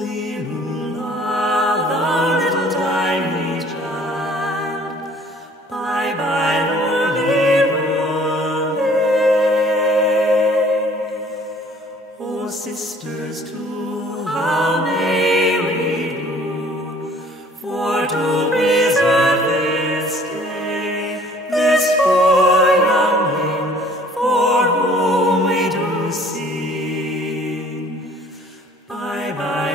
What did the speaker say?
Lilula, the little tiny child. Bye bye, Lully. Oh, sisters too, how may we do for to preserve this day, this poor youngling for whom we do sing. Bye bye.